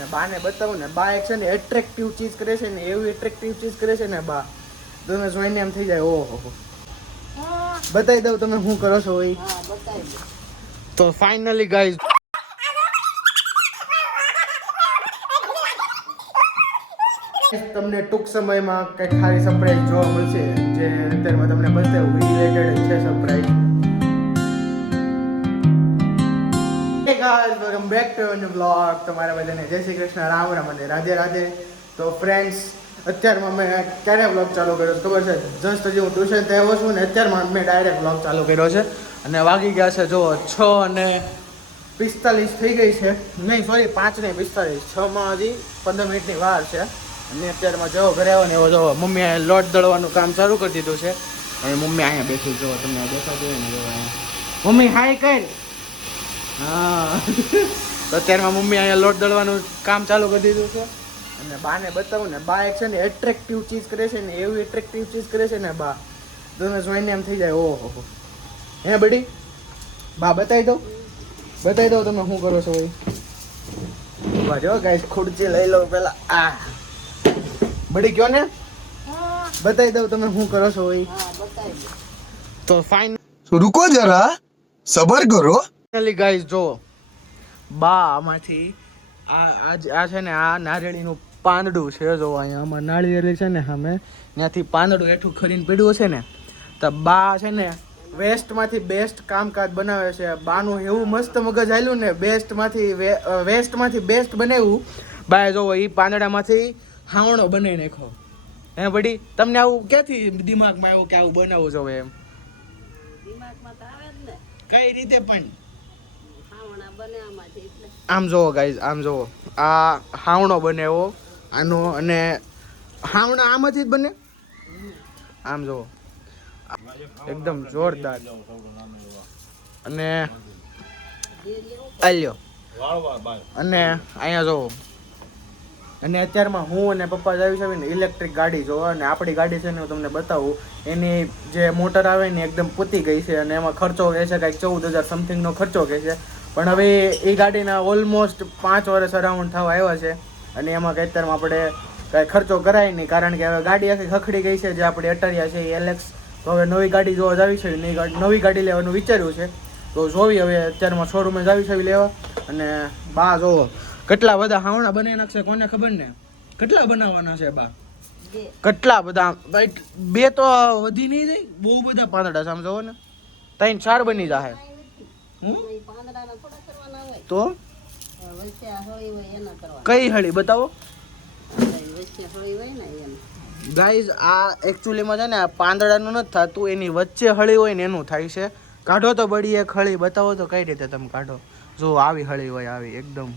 અને બાને બતાવું ને, બા એક છે ને એટ્રેક્ટિવ ચીજ કરે છે ને, એવી એટ્રેક્ટિવ ચીજ કરે છે ને બા, તમે જોઈને એમ થઈ જાય ઓહો. બતાવી દઉં તમે શું કરો છો ભાઈ? હા બતાવી દો. તો ફાઇનલી ગાઈઝ તમને ટૂંક સમયમાં કંઈક સારી સરપ્રાઈઝ જોવા મળશે, જે અત્યારમાં તમને બતાવું એ રિલેટેડ છે surprise. Hey guys, welcome back to a new blog. તમારા બધાને જય શ્રી કૃષ્ણ, રામ રામ અને રાધે રાધે. તો ફ્રેન્ડ્સ, અત્યારમાં મેં ક્યારે બ્લોગ ચાલુ કર્યો છે ખબર છે? જસ્ટ હજી હું ટ્યુશનથી આવ્યો છું ને અત્યારમાં મેં ડાયરેક્ટ બ્લોગ ચાલુ કર્યો છે અને વાગી ગયા છે જો 6:45 થઈ ગઈ છે. નહીં સોરી, 5:45. 6માં હજી 15 મિનિટની વાર છે. અને અત્યારમાં જો ઘરે આવ્યો ને એવો જો મમ્મીએ લોટ દળવાનું કામ ચાલુ કરી દીધું છે. અને મમ્મી અહીંયા બેઠું જો તમને દેખાતું હોય ને જો અહીંયા મમ્મી હાય કર. હા તો અત્યારમાં મમ્મી અહીંયા લોટ દળવાનું કામ ચાલુ કરી દીધું છે. અને બાને બતાવું ને, બા એક છે ને એટ્રેક્ટિવ ચીજ કરે છે ને, એવી એટ્રેક્ટિવ ચીજ કરે છે ને બા, તમે જોઈને એમ થઈ જાય ઓહો. હે બડી, બા બતાવી દો તમે શું કરો છો ભાઈ? જો ગાઈસ ખુરચી લઈ લો પેલા. આ બડી કયો ને, બતાવી દઉં તમે શું કરો છો ભાઈ? હા બતાવી દો. તો ફાઇન, रुको जरा सबर करो. ફાઇનલી ગાઈસ જો બા આમાંથી આ છે ને આ નારિયેળીનું પાંદડું છે જો અહીંયા આમાં નાળિયેરી છે ને સામે ત્યાંથી પાંદડું હેઠું ખરીને પડ્યું છે ને, તો બા છે ને વેસ્ટમાંથી બેસ્ટ કામકાજ બનાવે છે. બાનું એવું મસ્ત મગજ હાલ્યું ને, વેસ્ટમાંથી બેસ્ટ બનાવ્યું. બાએ જોવો એ પાંદડામાંથી હાવણો બનાવી નાખ્યો. હે બડી, તમને આવું ક્યાંથી દિમાગમાં આવ્યું કે આવું બનાવવું જોઈએ એમ? દિમાગમાં તો આવે જ ને, કઈ રીતે પણ? ખાવણા બને આમાંથી એટલે. આમ જોવો ગાઈઝ, આમ જોવો, આ હાવણો બનાવ્યો આનો, અને હાવણા આમાંથી જ બને. આમ જોવો એકદમ જોરદાર. અને આલ્યો અને અહીંયા જોવો. અને અત્યારમાં હું અને પપ્પા જ આવી છે ને ઇલેક્ટ્રિક ગાડી જોવા, અને આપણી ગાડી છે ને હું તમને બતાવું, એની જે મોટર આવે ને એકદમ પૂતી ગઈ છે અને એમાં ખર્ચો કહે છે કંઈક 14,000 સમથિંગનો ખર્ચો કહે છે. પણ હવે એ ગાડીના ઓલમોસ્ટ 5 વર્ષ અરાઉન્ડ થવા આવ્યા છે અને એમાં કંઈ અત્યારમાં આપણે કાંઈ ખર્ચો કરાય નહીં, કારણ કે હવે ગાડી આખી ખખડી ગઈ છે. જે આપણી અટારિયા છે એ એલેક્સ, તો હવે નવી ગાડી જોવા જ આવી છે, નવી ગાડી લેવાનું વિચાર્યું છે. તો જોવી હવે અત્યારમાં શોરૂમે જ આવી છે લેવા. અને બા જોવો કેટલા બધા હાવણા બનાવી નાખશે, કોને ખબર ને કેટલા બનાવવાના છે બા, કેટલા બધા. બે તો વધી નહીં જાય, બહુ બધા પાંદડા છે. આમ જોવો ને 3-4 બની જાય. પાંદડાના થોડા કરવાના હોય તો વચ્ચે આ હળી હોય એના કરવાના. કઈ હળી બતાવો વચ્ચે હળી હોય ને એના. ગાઈઝ. આ એકચ્યુઅલીમાં છે ને આ પાંદડાનું નથી થતું, એની વચ્ચે હળી હોય ને એનું થાય છે. કાઢો તો બળી એક હળી, બતાવો તો કઈ રીતે તમે કાઢો. જો આવી હળી હોય, આવી એકદમ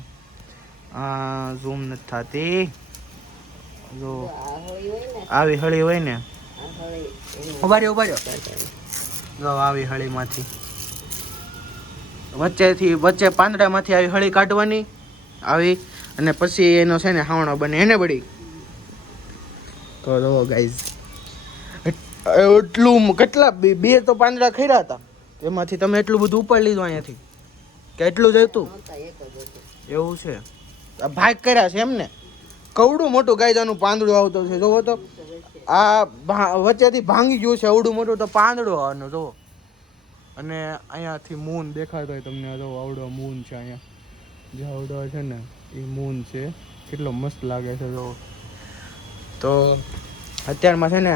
ઝૂમ નથી થતી. જો આ હળી હોય ને, આવી હળી હોય ને, આ હળી એનું ઉભા રહ્યો. જો આવી હળીમાંથી વચ્ચે પાંદડામાંથી આવી હળી કાઢવાની આવી, અને પછી એનો છે ને હાવણો બને. એને બળી તો જો ગાઈઝ એટલું કેટલા બે તો પાંદડા ખર્યા હતા, એમાંથી તમે એટલું બધું ઉપાડી લીધું અહીંયાથી કે એટલું જ હતું? નહોતા, એક જ હતું. એવું છે, આ ભાગ કર્યા છે એમને. કવડું મોટું ગાયજાનું પાંદડું આવતું છે જોવો તો. આ વચ્ચેથી ભાંગી ગયું છે અવડું મોટું તો પાંદડું આવવાનું જોવો. અને અહીંયાથી મૂન દેખાતો હોય તમને, જો આવડો મૂન છે અહીંયા, જે આવડો છે ને એ મૂન છે. કેટલો મસ્ત લાગે છે જો. તો અત્યારમાં છે ને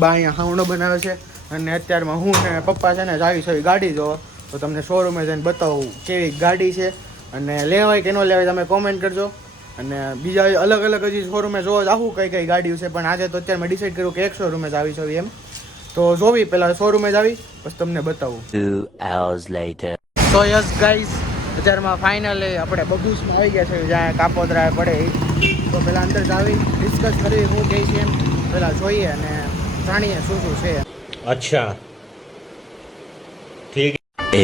બા અહીંયા હાવણો બનાવે છે, અને અત્યારમાં હું ને પપ્પા છે ને જાવી છે ગાડી જોવા. તો તમને શોરૂમે જઈને બતાવું કેવી ગાડી છે, અને લેવાય કે ન લેવાય તમે કોમેન્ટ કરજો. અને બીજા અલગ અલગ હજી શોરૂમે જોવા જ આવું કઈ ગાડીઓ છે, પણ આજે તો અત્યારમાં ડિસાઈડ કર્યું કે એક શોરૂમે જ આવી છે એમ. તો જોવી પહેલાં શોરૂમે જ આવી પછી તમને બતાવું. 2 hours later. સો યસ ગાઈઝ, અત્યારમાં ફાઇનલી આપણે બગુસમાં આવી ગયા છે, જ્યાં કાપોદ્રા પડે એ. તો પહેલાં અંદર જ આવી ડિસ્કસ કરી હું કહે છે એમ પહેલાં જોઈએ અને જાણીએ શું શું છે. अच्छा ठीक.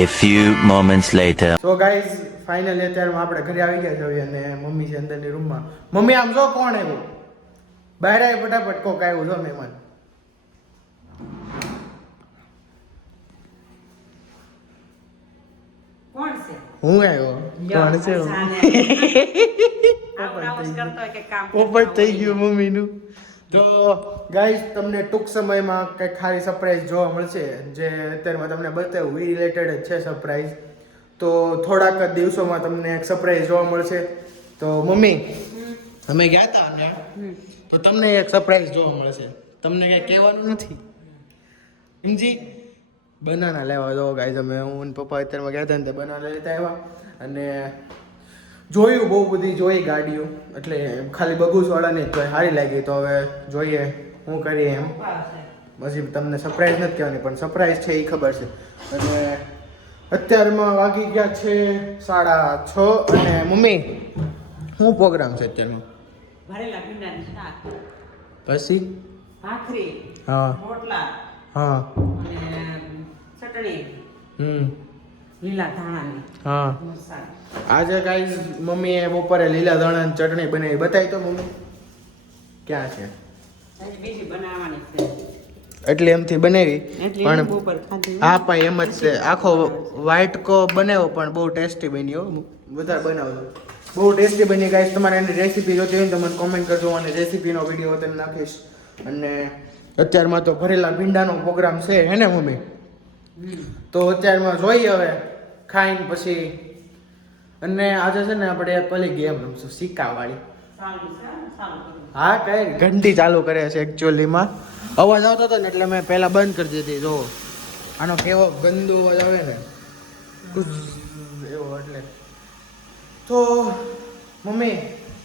A few moments later. તો ગાઈઝ ફાઇનલી અત્યારમાં આપણે ઘરે આવી ગયા છે અને મમ્મી છે અંદરની રૂમમાં. મમ્મી આમ જો કોણ આવ્યું, બહાર આવી ફટાફટ કોક આવ્યું જો મહેમાન. કોણ છે? હું આવ્યો કોણ છે પોપટ થઈ ગયું મમ્મીનું. તો ગાઈસ તમને ટૂંક સમયમાં કંઈક ખારી સરપ્રાઈઝ જોવા મળશે, જે અત્યારમાં તમને બતાવ્યું એ રિલેટેડ જ છે સરપ્રાઈઝ. તો થોડાક જ દિવસોમાં તમને એક સરપ્રાઈઝ જોવા મળશે. તો મમ્મી અમે ગયા હતા ને તો તમને એક સરપ્રાઈઝ જોવા મળશે. તમને કંઈ કહેવાનું નથી સમજી. બનાના લેવા દો ગાઈસ. અમે હું અને પપ્પા અત્યારમાં ગયા હતા ને તે બનાના લેતા આવ્યા અને જોયું, બહુ બધી જોઈ ગાડીઓ, એટલે ખાલી બગુસવાળાની જ સારી લાગી. તો હવે જોઈએ શું કરીએ એમ. પછી તમને સરપ્રાઈઝ નથી કહેવાની, પણ સરપ્રાઈઝ છે એ ખબર છે. અને અત્યારમાં વાગી ગયા છે 6:30. અને મમ્મી શું પ્રોગ્રામ છે અત્યારમાં? ભરેલા ભીંડાનું શાક, પછી ભાખરી, હા રોટલા હા અને ચટણી, હમ લીલા ધાણાની હા. મસાલા. આજે ગાઈસ મમ્મીએ બપોરે લીલા ધાણાની ચટણી બનાવી. બતાવી તો મમ્મી ક્યાં છે? હજી બીજી બનાવવાની છે. એટલે એમથી બનાવી એટલે પણ બપોર ખાધી. હા પણ એમ જ છે. આખો વ્હાઈટ કો બનાવ્યો પણ બહુ ટેસ્ટી બન્યો. વધારે બનાવજો, બહુ ટેસ્ટી બની ગાઈસ. તમારે એની રેસીપી જોતી હોય તો મને કોમેન્ટ કરજો અને રેસીપીનો વિડીયો તેને નાખીશ. અને અત્યારમાં તો ભરેલા ભીંડાનો પ્રોગ્રામ છે હે ને મમ્મી? તો અત્યારમાં જોઈએ હવે ખાઈને પછી. અને આજે છે ને આપણે એક ઓલી ગેમ રમશું, સિક્કાવાળી. સારું છે, સારું કર્યું. હા કઈ ઘંટી ચાલુ કરે છે એકચ્યુઅલીમાં. અવાજ આવતો હતો ને એટલે મેં પહેલા બંધ કરી દીધી. જો આનો કેવો ગંદો અવાજ આવે ને એવો. એટલે તો મમ્મી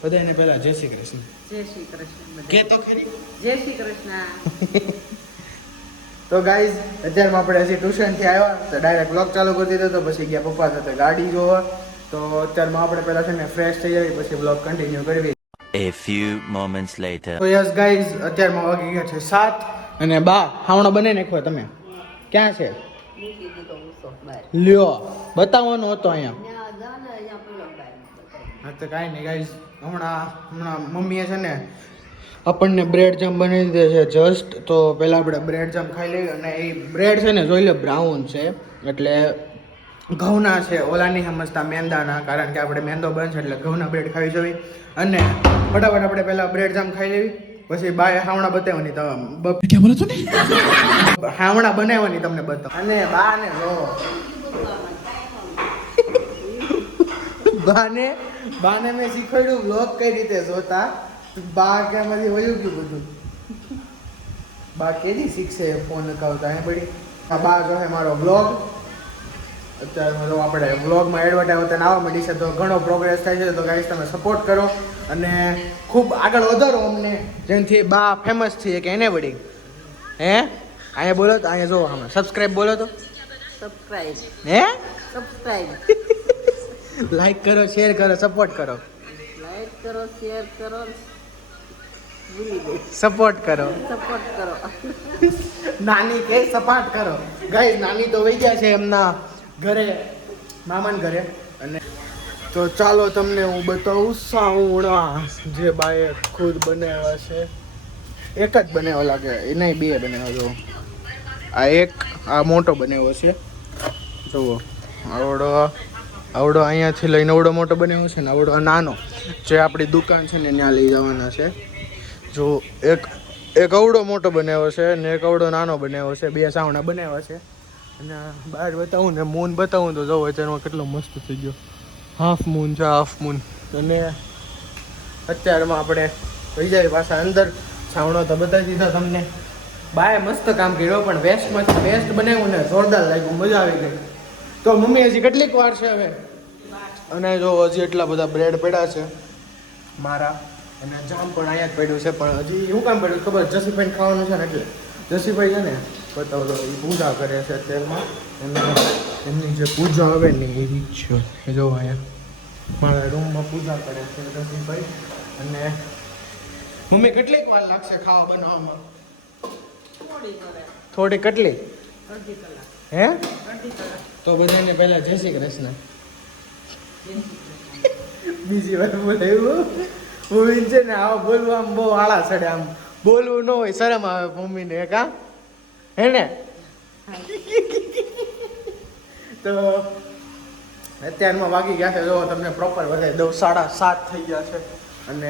બધાને પહેલા જય શ્રી કૃષ્ણ જય શ્રી કૃષ્ણ બધા. કે તો ખરી. જય શ્રી કૃષ્ણ. તો ગાઈઝ અત્યારમાં આપણે હજી ટ્યુશનથી આવ્યા તો ડાયરેક્ટ બ્લોગ ચાલુ કરી દીધો. તો પછી ગયા પપ્પા સાથે ગાડી જોવા. તો અત્યારમાં આપણે પહેલા છે ને ફ્રેશ થઈ જઈએ પછી બ્લોગ કન્ટિન્યુ કરવી. A few moments later. તો યસ ગાઈઝ અત્યારમાં વાગી ગયા છે 7 અને બા હાવણો બને નાખ્યો. તમે ક્યાં છે? મૂકી દીધો ઉસો બહાર. લ્યો બતાવવાનો હતો અહીંયા. ત્યાં જા ને અહીંયા પેલો બહાર. હા તો કાંઈ નહીં ગાઈઝ. હમણાં મમ્મીએ છે ને આપણને બ્રેડ જામ બનાવી દે છે જસ્ટ. તો પહેલાં આપણે બ્રેડ જામ ખાઈ લઈએ. અને એ બ્રેડ છે ને જોઈ લો બ્રાઉન છે, એટલે ઘઉંના છે, ઓલાની સમજતા મેંદાના, કારણ કે આપણે મેંદો બનશે એટલે ઘઉંના બ્રેડ ખાવી જોઈએ. અને ફટાફટ આપણે પહેલાં બ્રેડ જામ ખાઈ લેવી. પછી બાએ હાવણા બતાવવાની. ક્યાં બોલો છો ને? હાવણા બનાવવાની તમને બતાવ. અને બા ને લો બાને મેં શીખવાડ્યું વ્લોગ કઈ રીતે જોતા. બા ક્યાંમાંથી વયું ગયું બધું. બા કેદી શીખશે ફોન નખાવતા હે બડી. આ બા જો હે મારો વ્લોગ. અત્યારે જો આપણે વ્લોગમાં એડવર્ટાઈઝ આવવા માંડી છે તો ઘણો પ્રોગ્રેસ થાય છે. તો ગાઈસ તમે સપોર્ટ કરો અને ખૂબ આગળ વધારો અમને, જેનાથી બા ફેમસ થઈએ કે એને વળી. હે અહીંયા બોલો તો, અહીંયા જો હમણાં સબસ્ક્રાઈબ બોલો તો. સબસ્ક્રાઇબ. હે સબસ્ક્રાઇબ. લાઈક કરો, શેર કરો, સપોર્ટ કરો. લાઈક કરો, શેર કરો, ભૂલી ગઈ. સપોર્ટ કરો. સપોર્ટ કરો. નાની કે સપાટ કરો. ગાઈસ નાની તો વહી ગયા છે એમના ઘરે, મામાના ઘરે. અને તો ચાલો તમને હું બતાવું સાવણા જે બાએ ખુદ બનાવ્યા છે. એક જ બનાવ્યો લાગે, એ નહીં બે બનાવ્યો. જો આ એક, આ મોટો બનાવ્યો છે. જુઓ આવડો અહીંયાથી લઈને આવડો મોટો બનાવ્યો છે ને આવડો નાનો જે આપણી દુકાન છે ને ત્યાં લઈ જવાના છે. જો એક અવડો મોટો બનાવ્યો છે ને એક અવડો નાનો બનાવ્યો છે. બે સાવણા બનાવ્યા છે. અને બહાર બતાવું ને મૂન બતાવું તો જવો અત્યારમાં કેટલો મસ્ત થઈ ગયો. હાફ મૂન છે, હાફ મૂન. અને અત્યારમાં આપણે થઈ જાય પાછા અંદર. સાવણો તો બતાવી દીધા તમને. બાએ મસ્ત કામ કર્યો પણ વેસ્ટમાંથી બેસ્ટ બનાવ્યું ને જોરદાર લાગ્યું, મજા આવી ગઈ. તો મમ્મી હજી કેટલીક વાર છે હવે. અને જો હજી એટલા બધા બ્રેડ પડ્યા છે મારા. અને જામ પણ અહીંયા જ પડ્યું છે. પણ હજી શું કામ પડ્યું ખબર? જસીભાઈને ખાવાનું છે ને એટલે જસીભાઈ છે ને બતાવો એ પૂજા કરે છે અત્યારમાં. એમની જે પૂજા આવે ને એવી જ છે. જો અહીંયા મારા રૂમમાં પૂજા કરે છે જસીભાઈ. અને મમ્મી કેટલીક વાર લાગશે ખાવા બનાવવામાં? થોડી કેટલી? અડધી કલાક. હે અડધી કલાક. તો બધાને પહેલા જય શ્રી કૃષ્ણ. બીજી વાર બોલાવ્યું. મમ્મી છે ને આવા બોલવું આમ બહુ આળા ચડે. આમ બોલવું ન હોય, શરમ આવે મમ્મીને. કા હે ને? તો અત્યારમાં વાગી ગયા છે જો તમને પ્રોપર વધારે દઉં 7:30 થઈ ગયા છે અને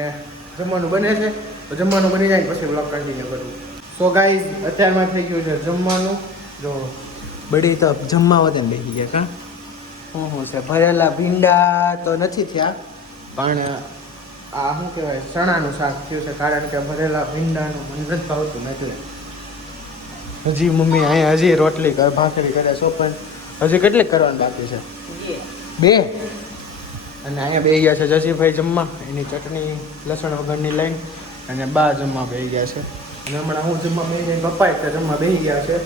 જમવાનું બને છે તો જમવાનું બની જાય પછી બ્લોગ કન્ટિન્યુ કરું. સો ગાઈઝ અત્યારમાં થઈ ગયું છે જમવાનું. જો બડી તો જમવા વધે ને બેસી ગયા કાં હું છે ભરેલા ભીંડા તો નથી થયા પણ આ શું કહેવાય ચણાનું શાક થયું છે કારણ કે ભરેલા ભીંડાનું મને નથી ભાવતું એટલે હજી મમ્મી અહીંયા હજી રોટલી ભાખરી કરે છો પણ હજી કેટલીક કરવાની બાકી છે? 2. અને અહીંયા બેસી ગયા છે જસીભાઈ જમવા એની ચટણી લસણ વગરની લઈને અને બા જમવા બેસી ગયા છે અને હમણાં હું જમવા બેસી જાય પપ્પા એક જમવા બેસી ગયા છે.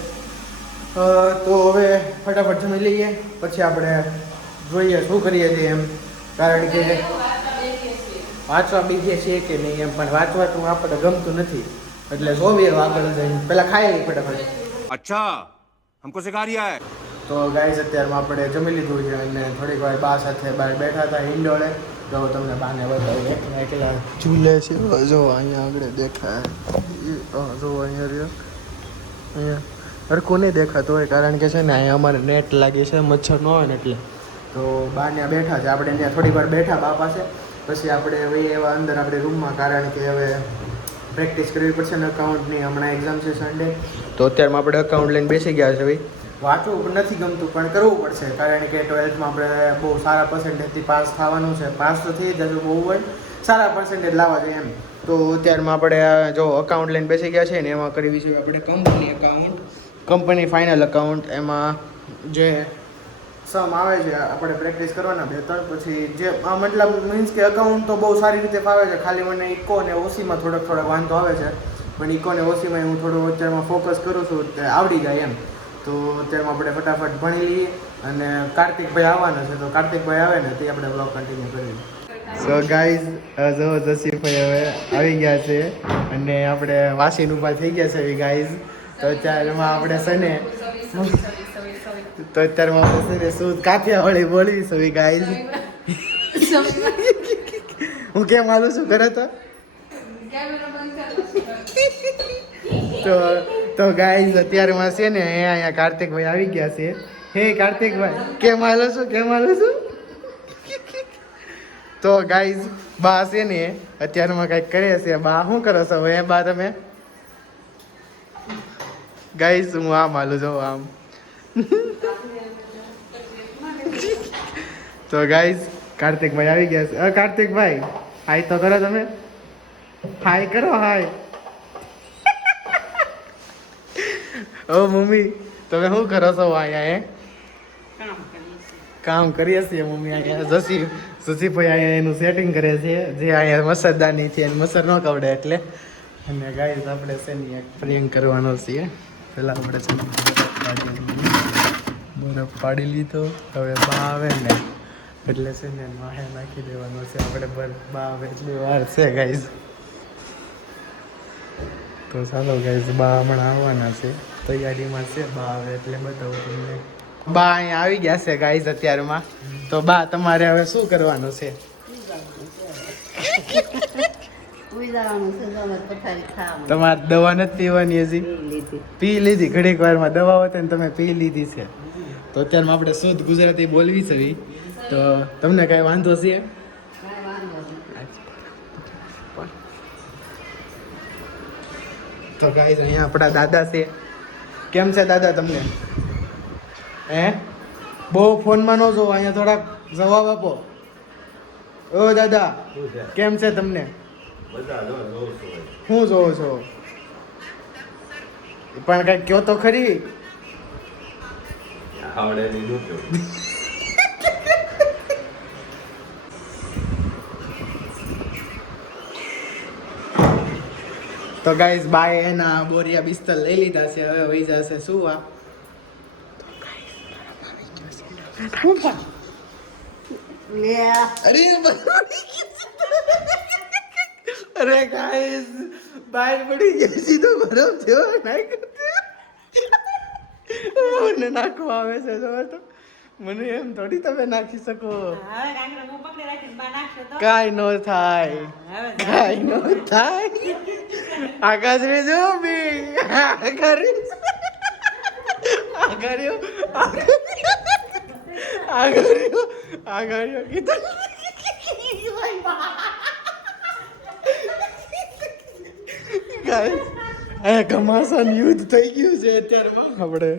તો હવે ફટાફટ જમી લઈએ પછી આપણે જોઈએ શું કરીએ છીએ એમ કારણ કે વાંચવા બેસીએ છીએ કે નહીં એમ પણ વાંચવાનું આપણે ગમતું નથી એટલે જોવીએ આગળ જઈને પહેલાં ખાઈએ ફટાફટ. अच्छा हमको सिखा रिया है. તો ગાઈઝ અત્યારમાં આપણે જમી લીધું છે અને થોડીક વાર બા સાથે બહાર બેઠા હતા ઈંડોળે. જો તમને બાને બતાવીએ એકલા ઝૂલે છે જો અહીંયા આગળ દેખાય જો અહીંયા રહ્યો અહીંયા હરખું નહીં દેખાતું હોય કારણ કે છે ને અહીંયા અમારે નેટ લાગી છે મચ્છર ન હોય ને એટલે તો બા ત્યાં બેઠા છે આપણે ત્યાં થોડીક વાર બેઠા બા પાસે પછી આપણે હવે એવા અંદર આપણે રૂમમાં કારણ કે હવે પ્રેક્ટિસ કરવી પડશે ને અકાઉન્ટની હમણાં એક્ઝામ છે સન્ડે તો અત્યારમાં આપણે અકાઉન્ટ લઈને બેસી ગયા છે ભાઈ. વાંચવું નથી ગમતું પણ કરવું પડશે કારણ કે 12થમાં આપણે બહુ સારા પર્સન્ટેજથી પાસ થવાનું છે. પાસ તો થઈ જશે બહુ જ સારા પર્સન્ટેજ લાવવા જોઈએ એમ. તો અત્યારમાં આપણે જો અકાઉન્ટ લઈને બેસી ગયા છે ને એમાં કરવી છે આપણે company account company final account. એમાં જે સમ આવે છે આપણે પ્રેક્ટિસ કરવાના 2-3 પછી જે મતલબ મીન્સ કે અકાઉન્ટ તો બહુ સારી રીતે ફાવે છે ખાલી મને ઇકો અને ઓસીમાં થોડોક વાંધો આવે છે પણ ઇકો અને ઓસીમાં હું થોડું અત્યારમાં ફોકસ કરું છું તે આવડી જાય એમ. તો અત્યારમાં આપણે ફટાફટ ભણી લઈએ અને કાર્તિકભાઈ આવવાના છે તો કાર્તિકભાઈ આવે ને તે આપણે બ્લોગ કન્ટિન્યુ કરીએ. સો ગાઈઝ જો જસીભાઈ હવે આવી ગયા છે અને આપણે વાસીન ઊભા થઈ ગયા છે ગાઈઝ. તો અત્યારમાં આપણે છે ને તો અત્યારમાં આપણે છે ને શું કાઠિયાવાડી બોલવી છે ગાઈઝ. હું કેમ હાલું છું ઘરે તો ગાઈઝ અત્યારમાં છે ને અહીંયા કાર્તિકભાઈ આવી ગયા છે. હે કાર્તિકભાઈ કેમ હાલો છો તો ગાઈઝ બા છે ને અત્યારમાં કંઈક કરે છે. બા શું કરો છો હવે બા તમે? ગાઈઝ હું આમ હાલું જો આમ. તો ગાઈઝ કાર્તિકભાઈ આવી ગયા છે. કાર્તિકભાઈ હાય તો કરો તમે. હાય કરો હાય. ઓ મમ્મી તમે શું કરો છો અહીંયા? કામ કરીએ છીએ મમ્મી અહીંયા જસીભાઈ અહીંયા એનું સેટિંગ કરે છે જે અહીંયા મસરદાની છે અને મસર ન કવડે એટલે. અને ગાઈઝ આપણે છે ને એક પ્રેમ કરવાનો છીએ. પહેલાં આપણે છે બરફ પાડી લીધો હવે બા આવે ને એટલે છે ને માહે નાખી દેવાનો છે આપણે બા આવે એટલી વાર છે ગાઈઝ. તો ચાલો ગાઈઝ બા હમણાં આવવાના છે તૈયારીમાં છે બા આવે એટલે બતાવું તમને. બા અહીંયા આવી ગયા છે ગાઈઝ અત્યારમાં. તો બા તમારે હવે શું કરવાનું છે? તમારે દવા નથી પીવાની હજી? પી લીધી ઘડીક વારમાં દવા હોત ને તમે પી લીધી છે. તો અત્યારમાં આપણે શુદ્ધ ગુજરાતી બોલવી છે તો તમને કાંઈ વાંધો છે? તો ગાઈઝ અહીંયા આપણા દાદા છે. કેમ છે દાદા તમને? હે બહુ ફોનમાં ન જોવો અહીંયા થોડાક જવાબ આપો. ઓ દાદા કેમ છે તમને? શું જોવો છો? પણ કઈ કયો તો ખરી. તો ગાઈઝ બાય એના બોરિયા બિસ્તર લઈ લીધા છે હવે વહી જશે શું આ. અરે ગાઈઝ બાય પડી ગઈ સીધો બરફ થયો મને નાખવા આવે છે તો મને એમ થોડી તમે નાખી શકો. કાઈ નો થાય આકાશ રે જો બી આ ગાડીઓ કીધું ગાઈસ આ ઘમાસાન યુદ્ધ થઈ ગયું છે અત્યારમાં આપણે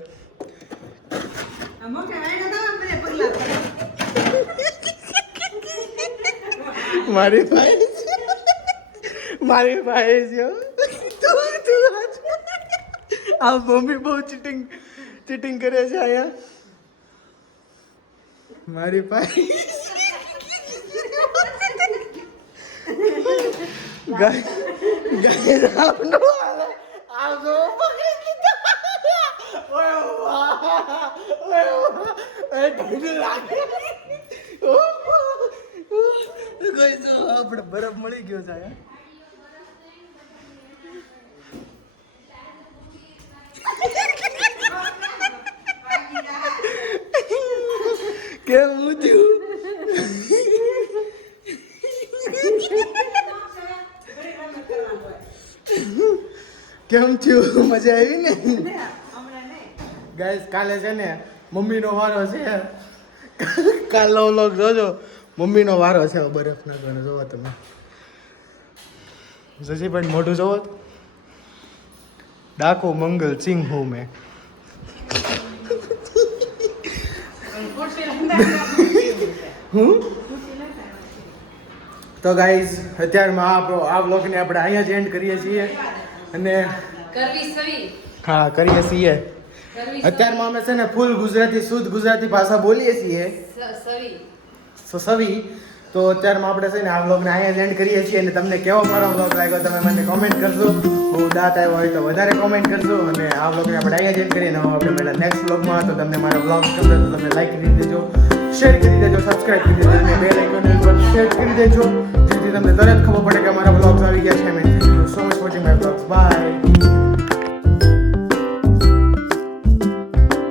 અમુક રાઈડ હતા મને પગલા મારી ભાઈ છે તું આજ આ મમ્મી બહુ ચીટિંગ કરે છે અહીંયા મારી ભાઈ ગાય આપનો આ જો પકડી લીધા ઓય વાહ એ ઢીલ લાગે કોઈ જો આપણે બરફ મળી ગયો છે આયા કેમ થયું કેમ થયું મજા આવી ને ગાઈસ કાલે છે ને મમ્મીનો વારો છે કાલનો વ્લોગ જોજો મમ્મીનો વારો છે બરફ નાખવાનો જોવો તમે જસીભાઈ મોઢું જોવો ડાકો મંગલ સિંહ હું મેં તો ગાઈઝ અત્યારમાં આ બ્લોગને આપણે અહીંયા જ એન્ડ કરીએ છીએ અને હા કરીએ છીએ અત્યારમાં અમે છે ને ફૂલ ગુજરાતી શુદ્ધ ગુજરાતી ભાષા બોલીએ છીએ સવી તો અત્યારમાં આપણે છે ને આ બ્લોગને અહીંયા જ એન્ડ કરીએ છીએ અને તમને કેવો મારો બ્લોગ લાગ્યો તમે મને કોમેન્ટ કરજો બહુ દાંત આવ્યો હોય તો વધારે કોમેન્ટ કરજો અને આ બ્લોગને આપણે અહીંયા જ એન્ડ કરીને આપણે પહેલાં નેક્સ્ટ બ્લોગમાં તો તમને મારો બ્લોગ ગમે તો તમે લાઈક કરી દેજો શેર કરી દેજો સબસ્ક્રાઇબ કરી દેજો અને બેલ આઇકન ઉપર સેટ કરી દેજો જેથી તમને તરત ખબર પડે કે મારા બ્લોગ્સ આવી ગયા છે. Thank you so much watching my blogs by.